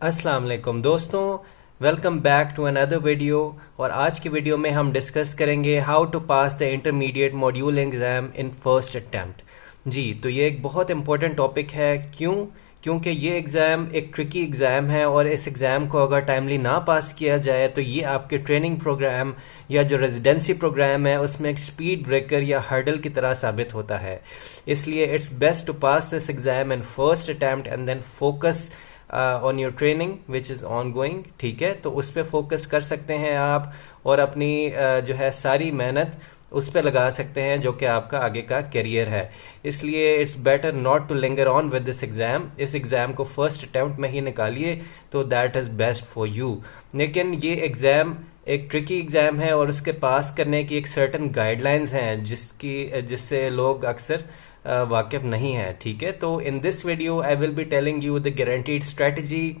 अस्सलाम वालेकुम दोस्तों, welcome back to another video. और आज की वीडियो में हम डिस्कस करेंगे how to pass the intermediate module exam in first attempt. जी, तो ये एक बहुत इंपॉर्टेंट टॉपिक है। क्योंकि ये एग्ज़ाम एक ट्रिकी एग्ज़ाम है और इस एग्ज़ाम को अगर टाइमली ना पास किया जाए तो ये आपके ट्रेनिंग प्रोग्राम या जो रेजिडेंसी प्रोग्राम है उसमें एक स्पीड ब्रेकर या हर्डल की तरह साबित होता है। इसलिए it's best to pass this exam in first attempt and then focus on your training which is ongoing. ठीक है, तो उस पर फोकस कर सकते हैं आप और अपनी जो है सारी मेहनत उस पर लगा सकते हैं जो कि आपका आगे का करियर है। इसलिए it's better not to linger on with this exam. इस एग्ज़ाम को फर्स्ट अटैम्प्ट में ही निकालिए तो that is best for you. लेकिन ये एग्ज़ाम एक ट्रिकी एग्ज़ाम है और उसके पास करने की एक सर्टन गाइडलाइंस हैं जिससे लोग अक्सर वाकिफ नहीं है। ठीक है, तो in this video I will be telling you the guaranteed strategy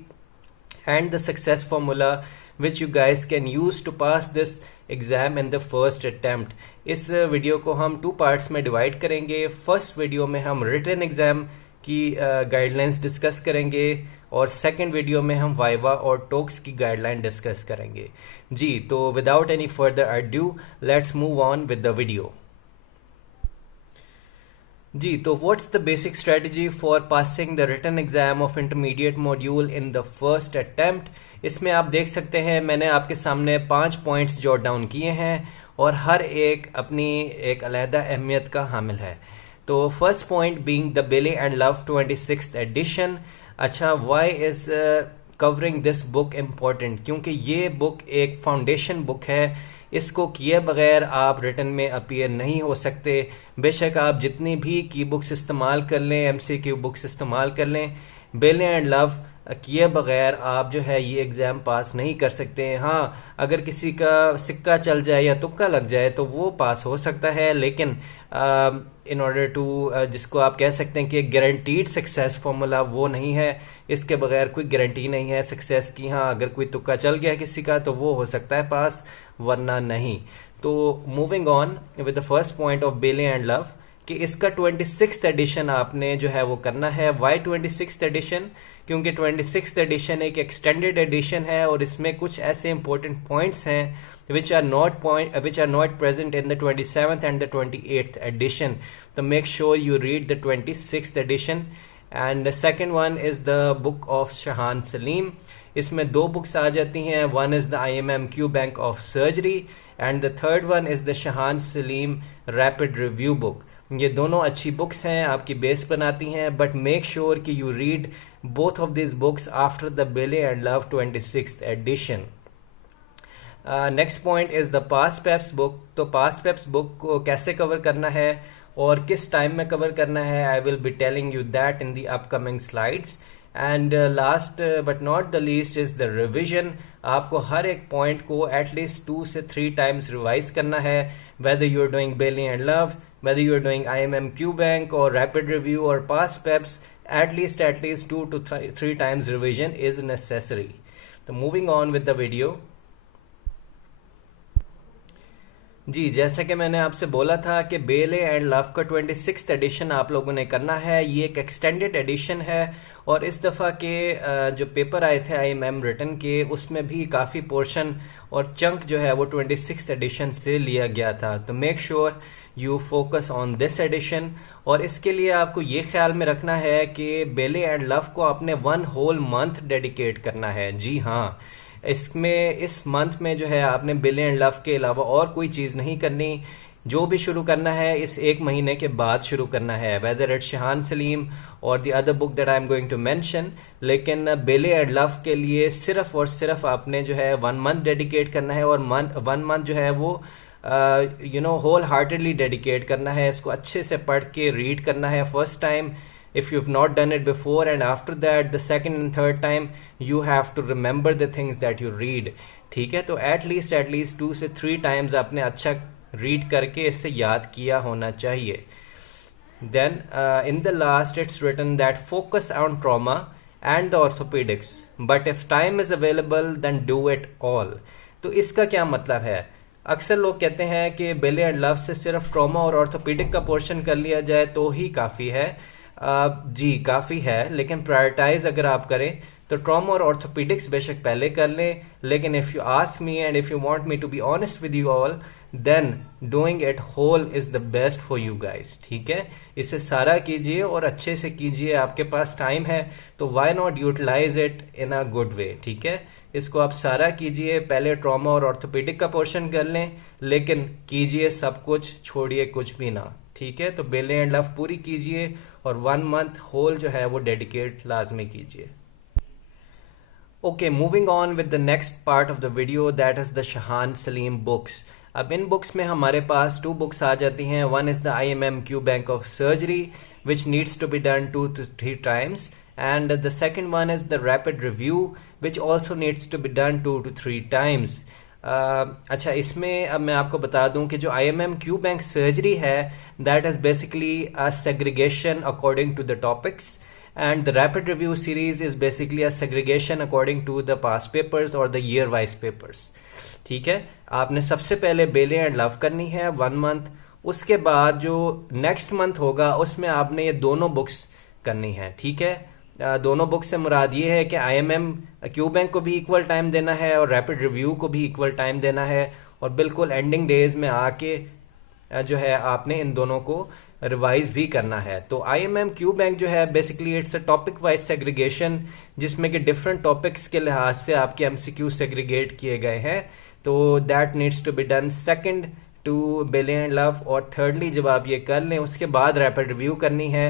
and the success formula which you guys can use to pass this exam in the first attempt. इस वीडियो को हम टू पार्ट्स में divide करेंगे। First video में हम written exam की guidelines discuss करेंगे और सेकंड वीडियो में हम वाइवा और टॉक्स की गाइडलाइन डिस्कस करेंगे। जी, तो without any further adieu let's move on with the video. जी, तो what's the basic strategy for passing the written exam of intermediate module in the first attempt. इसमें आप देख सकते हैं मैंने आपके सामने 5 पॉइंट्स जॉट डाउन किए हैं और हर एक अपनी एक अलहदा अहमियत का हामिल है। तो first point being the Bailey and love 26th edition. अच्छा, why is covering this book important? क्योंकि ये बुक एक फाउंडेशन बुक है। इसको किए बगैर आप रिटन में अपीयर नहीं हो सकते। बेशक आप जितनी भी की बुक्स इस्तेमाल कर लें, एमसीक्यू बुक्स इस्तेमाल कर लें, बेली एंड लव किए बगैर आप जो है ये एग्ज़ाम पास नहीं कर सकते। हाँ, अगर किसी का सिक्का चल जाए या तुक्का लग जाए तो वो पास हो सकता है, लेकिन इन ऑर्डर टू जिसको आप कह सकते हैं कि एक गारंटीड सक्सेस फार्मूला वो नहीं है। इसके बगैर कोई गारंटी नहीं है सक्सेस की। हाँ, अगर कोई तुक्का चल गया किसी का तो वो हो सकता है पास, वरना नहीं। तो moving on with the first point of belly and love कि इसका 26th एडिशन आपने जो है वो करना है। Why 26th edition? क्योंकि 26th एडिशन एक एक्सटेंडेड एडिशन है और इसमें कुछ ऐसे इंपॉर्टेंट पॉइंट्स हैं which are not present in the 27th and the 28th edition. So make sure you read the 26th edition. And the second one is the book of Shahan Salim. इसमें 2 books आ जाती हैं। One is the IMMQ Bank of Surgery and the third one is the Shahan Salim Rapid Review book. ये दोनों अच्छी books हैं, आपकी base बनाती हैं, बट मेक श्योर कि you read both of this books after the Bailey and love 26th edition. Next point is the pass peps book. तो pass peps book को कैसे कवर करना है और किस टाइम में कवर करना है, I will be telling you that in the upcoming slides. And last but not the least is the revision. आपको हर एक पॉइंट को एटलीस्ट 2 से 3 टाइम्स रिवाइज करना है, whether you are doing Bailey and Love, whether you are doing IMMQ Bank or Rapid Review or Past Peps, at least 2 to 3 times revision is necessary. So moving on with the video. जी, जैसा कि मैंने आपसे बोला था कि बेले and love का 26th addition आप लोगों ने करना है। ये एक एक्सटेंडेड एडिशन है और इस दफ़ा के जो पेपर आए थे IMM रिटन के, उसमें भी काफ़ी पोर्शन और चंक जो है वो 26th एडिशन से लिया गया था। तो make sure you focus on this edition. और इसके लिए आपको ये ख्याल में रखना है कि बेले एंड लव को आपने 1 होल मंथ डेडिकेट करना है। जी हाँ, इसमें इस मंथ में जो है आपने बेली एंड लव के अलावा और कोई चीज़ नहीं करनी। जो भी शुरू करना है इस 1 महीने के बाद शुरू करना है, वेदर इट्स शहान सलीम और the other book that I am going to mention. लेकिन बेली एंड लव के लिए सिर्फ और सिर्फ आपने जो है 1 मंथ डेडिकेट करना है और 1 मंथ जो है वो होल हार्टेडली डेडिकेट करना है। इसको अच्छे से पढ़ के रीड करना है first time, if you've not done it before, and after that the second and third time you have to remember the things that you read. ठीक है, तो at least 2 से 3 times आपने अच्छा रीड करके इससे याद किया होना चाहिए। Then in the last it's written that focus on trauma and the orthopedics, but if time is available then do it all. तो इसका क्या मतलब है? अक्सर लोग कहते हैं कि बेली एंड लव से सिर्फ ट्रॉमा और ऑर्थोपेडिक का पोर्शन कर लिया जाए तो ही काफ़ी है। जी काफ़ी है, लेकिन प्रायोरिटाइज अगर आप करें तो ट्रॉमा और ऑर्थोपेडिक्स बेशक पहले कर लें, लेकिन if you ask me and if you want me to be honest with you all, then doing it whole is the best for you guys. ठीक है, इसे सारा कीजिए और अच्छे से कीजिए, आपके पास टाइम है तो why not utilise it in a good way. ठीक है, इसको आप सारा कीजिए, पहले ट्रॉमा और ऑर्थोपेडिक का पोर्शन कर लें, लेकिन कीजिए सब कुछ, छोड़िए कुछ भी ना। ठीक है, तो बेले एंड लव पूरी कीजिए और 1 मंथ होल जो है वो डेडिकेट लाजमी कीजिए। Okay, moving on with the next part of the video, that is the Shahan Saleem books. अब इन बुक्स में हमारे पास 2 बुक्स आ जाती हैं। One is the IMM Q bank of surgery which needs to be done 2 to 3 times, and the second one is the rapid review which also needs to be done 2 to 3 times. अच्छा, इसमें अब मैं आपको बता दूं कि जो IMM Q bank surgery है, that is basically a segregation according to the topics, and the rapid review series is basically a segregation according to the past papers or the year wise papers. ठीक है, आपने सबसे पहले बेले and love करनी है 1 month, उसके बाद जो नेक्स्ट मंथ होगा उसमें आपने ये दोनों बुक्स करनी है। ठीक है, दोनों बुक्स से मुराद ये है कि IMM क्यू बैंक को भी इक्वल टाइम देना है और रैपिड रिव्यू को भी इक्वल टाइम देना है, और बिल्कुल एंडिंग डेज में आके जो है आपने इन दोनों को रिवाइज भी करना है। तो IMM क्यू बैंक जो है basically it's a topic wise segregation, जिसमें कि डिफरेंट टॉपिक्स के लिहाज से आपके MCQ सेग्रीगेट किए गए हैं। तो that needs to be done second to Bailey and Love, और थर्डली जब आप ये कर लें उसके बाद रैपिड रिव्यू करनी है।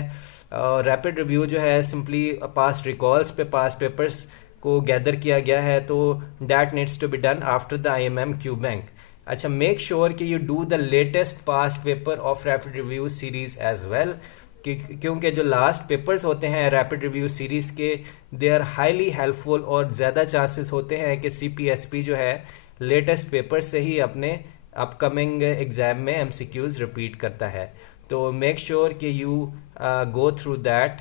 रैपिड रिव्यू जो है सिंपली पास्ट रिकॉल्स पे पास्ट पेपर्स को गैदर किया गया है, तो that needs to be done after the IMM Q bank. अच्छा, मेक श्योर कि you do the latest past paper of rapid review series as well, क्योंकि जो लास्ट पेपर्स होते हैं रैपिड रिव्यू सीरीज के, दे आर हाईली हेल्पफुल, और ज़्यादा chances होते हैं कि CPSP जो है लेटेस्ट पेपर से ही अपने अपकमिंग एग्जाम में MCQs रिपीट करता है। तो मेक श्योर कि you go through that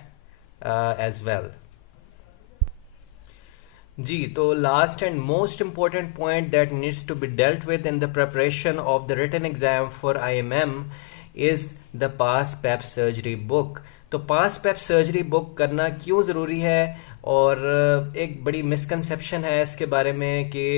as well. जी, तो last and most important point that needs to be dealt with in the preparation of the written exam for IMM is the pass pep surgery book. तो pass pep surgery book करना क्यों ज़रूरी है, और एक बड़ी मिसकंसेप्शन है इसके बारे में कि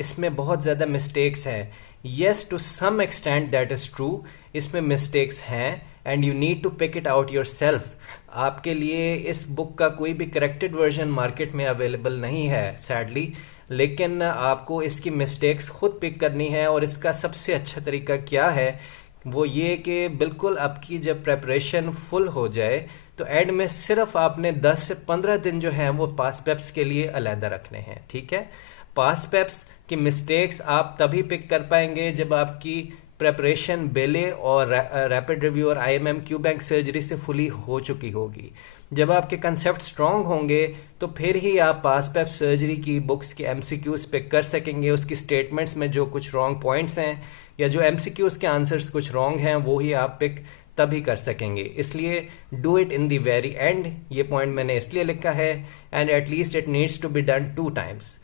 इसमें बहुत ज़्यादा मिस्टेक्स हैं। Yes, to some extent that is true, इसमें मिस्टेक्स हैं and you need to pick it out yourself. आपके लिए इस बुक का कोई भी करेक्टेड वर्जन मार्केट में अवेलेबल नहीं है सैडली, लेकिन आपको इसकी मिस्टेक्स खुद पिक करनी है। और इसका सबसे अच्छा तरीका क्या है, वो ये कि बिल्कुल आपकी जब प्रेपरेशन फुल हो जाए तो एंड में सिर्फ आपने 10 से 15 दिन जो हैं वो पास पेप्स के लिए अलहदा रखने हैं। ठीक है, पास पेप्स की मिस्टेक्स आप तभी पिक कर पाएंगे जब आपकी प्रेपरेशन बेले और रैपिड रिव्यू और IMM क्यू बैंक सर्जरी से फुली हो चुकी होगी। जब आपके कंसेप्ट स्ट्रांग होंगे तो फिर ही आप पास पेप सर्जरी की बुक्स के MCQs पिक कर सकेंगे। उसकी स्टेटमेंट्स में जो कुछ रॉन्ग पॉइंट्स हैं या जो MCQs के आंसर्स कुछ रॉन्ग हैं वो ही आप पिक तभी कर सकेंगे। इसलिए do it in the very end, ये पॉइंट मैंने इसलिए लिखा है, and at least it needs to be done 2 times।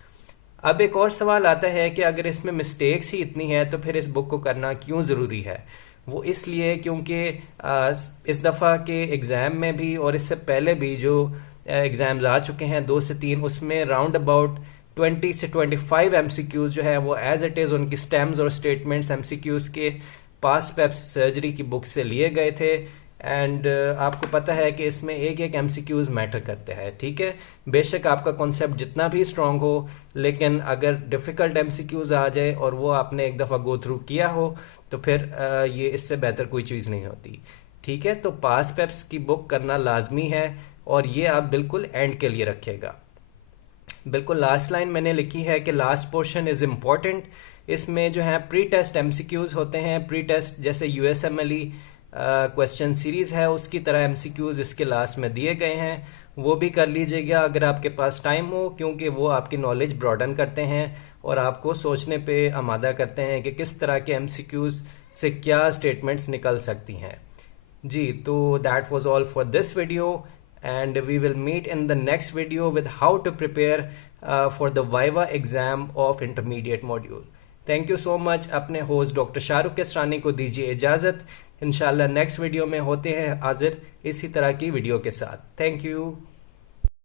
अब एक और सवाल आता है कि अगर इसमें मिस्टेक्स ही इतनी है तो फिर इस बुक को करना क्यों ज़रूरी है। वो इसलिए क्योंकि इस दफ़ा के एग्ज़ाम में भी और इससे पहले भी जो एग्ज़ाम्स आ चुके हैं 2 से 3, उसमें राउंड अबाउट 20 से 25 MCQs जो है वो एज इट इज़ उनकी स्टेम्स और स्टेटमेंट्स MCQs के पास पेप सर्जरी की बुक से लिए गए थे। एंड आपको पता है कि इसमें एक एक MCQs मैटर करते हैं। ठीक है, बेशक आपका कॉन्सेप्ट जितना भी स्ट्रांग हो, लेकिन अगर डिफ़िकल्ट MCQs आ जाए और वो आपने एक दफ़ा गो थ्रू किया हो तो फिर ये इससे बेहतर कोई चीज़ नहीं होती। ठीक है, तो पास पेप्स की बुक करना लाजमी है और ये आप बिल्कुल एंड के लिए रखिएगा। बिल्कुल लास्ट लाइन मैंने लिखी है कि लास्ट पोर्शन इज़ इम्पॉर्टेंट। इसमें जो है प्री टेस्ट MCQs होते हैं, प्री टेस्ट जैसे USMLE क्वेश्चन सीरीज है उसकी तरह MCQs इसके लास्ट में दिए गए हैं, वो भी कर लीजिएगा अगर आपके पास टाइम हो, क्योंकि वो आपकी नॉलेज ब्रॉडन करते हैं और आपको सोचने पे आमादा करते हैं कि किस तरह के MCQs से क्या स्टेटमेंट्स निकल सकती हैं। जी, तो that was all for this video and we will meet in the next video with how to prepare for the viva exam of intermediate module. Thank you so much. अपने host doctor Shahrukh Kisrani को दीजिए इजाज़त। इंशाल्लाह next video में होते हैं हाजिर इसी तरह की वीडियो के साथ। Thank you.